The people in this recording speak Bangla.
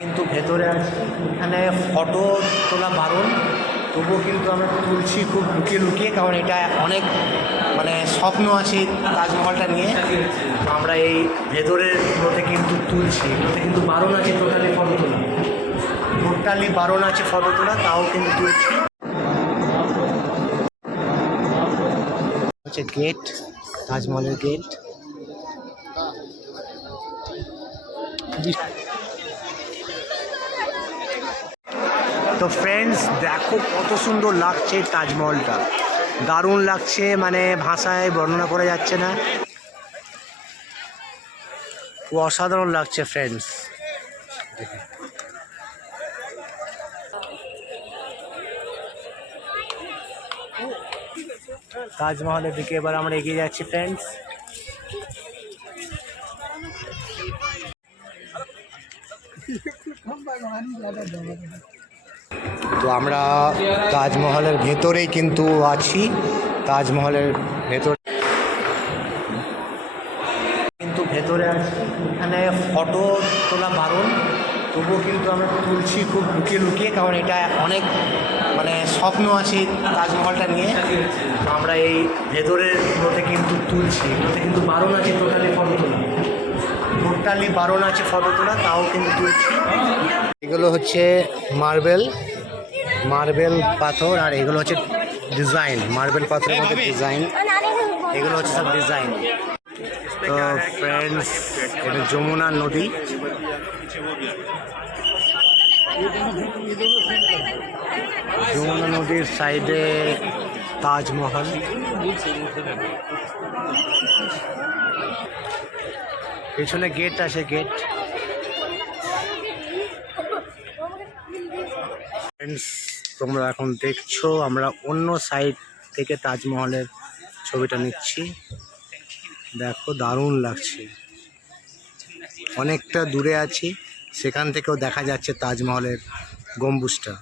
কিন্তু ভেতরে আছি, এখানে ফটো তোলা বারণ, তবুও কিন্তু আমরা তুলছি খুব লুকিয়ে লুকিয়ে, কারণ এটা অনেক স্বপ্ন আছে তাজমহলটা নিয়ে। তো আমরা এই ভেতরের মধ্যে কিন্তু তুলছি, এগুলোতে কিন্তু বারণ আছে টোটালি ফটো তোলা, বারণ আছে ফটো তোলা, তাও কিন্তু তুলছি। হচ্ছে গেট, তাজমহলের গেট। তো ফ্রেন্ডস, দেখো কত সুন্দর লাগছে তাজমহলটা, দারুণ লাগছে, ভাষায় বর্ণনা করা যাচ্ছে না, অসাধারণ লাগছে ফ্রেন্ডস। তাজমহলের দিকে এবার আমরা এগিয়ে যাচ্ছি ফ্রেন্ডস। তো আমরা তাজমহলের ভেতরেই কিন্তু আছি, তাজমহলের ভেতরে আছি, এখানে ফটো তোলা বারণ, তবুও কিন্তু আমরা তুলছি খুব লুকিয়ে লুকিয়ে, কারণ এটা অনেক স্বপ্ন আছে তাজমহলটা নিয়ে। তো আমরা এই ভেতরের মধ্যে কিন্তু তুলছি, এগুলোতে কিন্তু বারণ আছে টোটালি বারণ আছে ফটো তোলা, তাও কিন্তু তুলছি। এগুলো হচ্ছে মার্বেল পাথর, আর এগুলো হচ্ছে ডিজাইন, মার্বেল পাথরের মধ্যে ডিজাইন, এগুলো হচ্ছে সব ডিজাইন। তো ফ্রেন্ডস, এটা যমুনা নদী, যমুনা নদীর সাইডে তাজমহল। পেছনে গেট আছে, গেট। ফ্রেন্ডস, তোমরা এখন দেখছো আমরা অন্য সাইড থেকে তাজমহলের ছবিটা নিচ্ছি। দেখো দারুণ লাগছে, অনেকটা দূরে আছি, সেখান থেকেও দেখা যাচ্ছে তাজমহলের গম্বুজটা।